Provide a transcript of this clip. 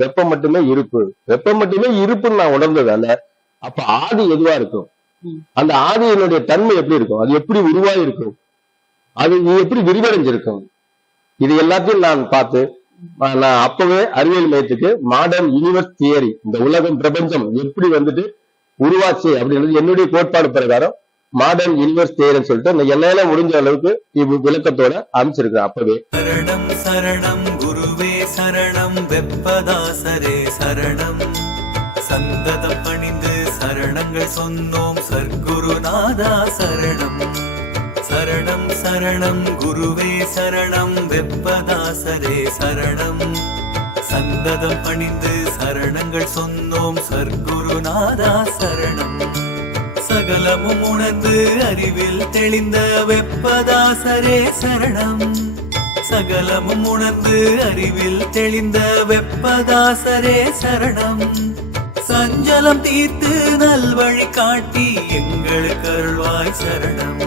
வெப்பம் மட்டுமே இருப்பு. வெப்பம் மட்டுமே இருப்புன்னு நான் உணர்ந்ததால அப்ப ஆதி எதுவா இருக்கும்? அந்த ஆதியினுடைய தன்மை எப்படி இருக்கும்? அது எப்படி உருவாகி இருக்கும்? அது எப்படி விரிவடைஞ்சிருக்கும்? இது எல்லாத்தையும் நான் பார்த்து நான் அப்பவே அறிவியல் மையத்துக்கு மாடர்ன் யூனிவர்ஸ் தியரி, இந்த உலகம் பிரபஞ்சம் எப்படி வந்துட்டு உருவாச்சு அப்படின்றது என்னுடைய கோட்பாடு பிரகாரம் மாடர்ன் யூனிவர்ஸ் தியரின்னு சொல்லிட்டு என்னால முடிஞ்ச அளவுக்கு விளக்கத்தோட அமைச்சிருக்கேன் அப்பவே. சரணம் சரணம் குருவே சரணம் வெப்பதாசரே சரணம் சந்ததம் பணிந்து சரணங்கள் சொன்னோம் சர்க்குருநாதா சரணம். சரணம் சரணம் குருவே சரணம் வெப்பதாசரே சரணம் சந்ததம் பணிந்து சரணங்கள் சொன்னோம் சர்க்குருநாதா சரணம். சகலமும் உணர்ந்து அறிவில் தெளிந்த வெப்பதாசரே சரணம். சகலமும் உணர்ந்து அறிவில் தெளிந்த வெப்பதாசரே சரணம். சஞ்சலம் தீர்த்து நல்வழி காட்டி எங்களுக்கு அருள்வாய் சரணம்.